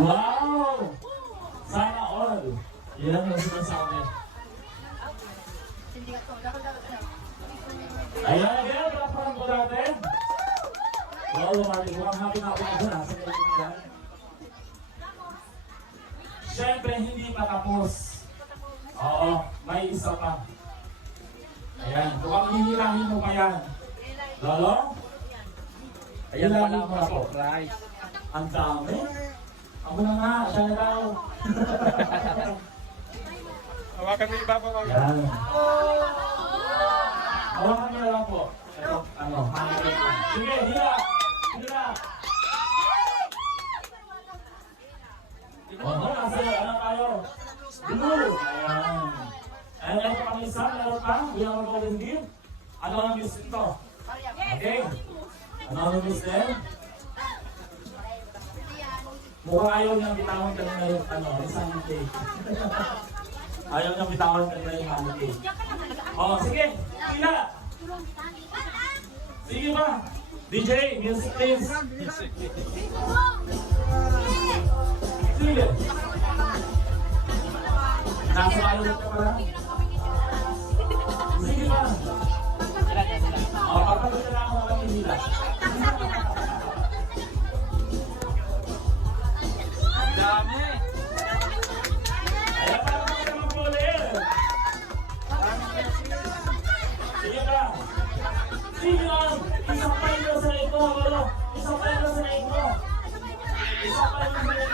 Wow! Sana all. Yan ang sinasabi. Ayan again, pinaparan ko natin. Wow, lumari ko. Ang happy na ako na doon. Nasa nilagin yan. Siyempre, hindi pa tapos. Oo, may isa pa. Ayan, kung ang hihirahin mo pa yan. Lolo? Ayan Hihirahin pala mo ang po. surprise. Ang dami. Ako na nga, siya na daw. Hawakan mo iba pa mga. Yan. Hawakan niyo lang po. Ito, ano, hangin. Sige, hila! Hila! Oo, nasa, ano tayo? Blue! Ayan. Ayan, meron pa kami isa, meron pa. Bilang ang golden gift. Ano ang miss ito? Okay. Ano ang miss din? Mukhang ayaw niyang bitawan kanina yung ano, isang cake. Ayaw niyang bitawan kanina yung ano cake. Oh, sige, pila! Sige ba? DJ, music please. Sige. Nasa ano ka pala? Sige ba? Oh, pagpagod na ako ng nila. Dami. Ayan, para makita ng poler. Sige ba? Sige lang. Isang pailo sa ito, Lolo. Isang pailo sa ito. Isang pailo sa ito.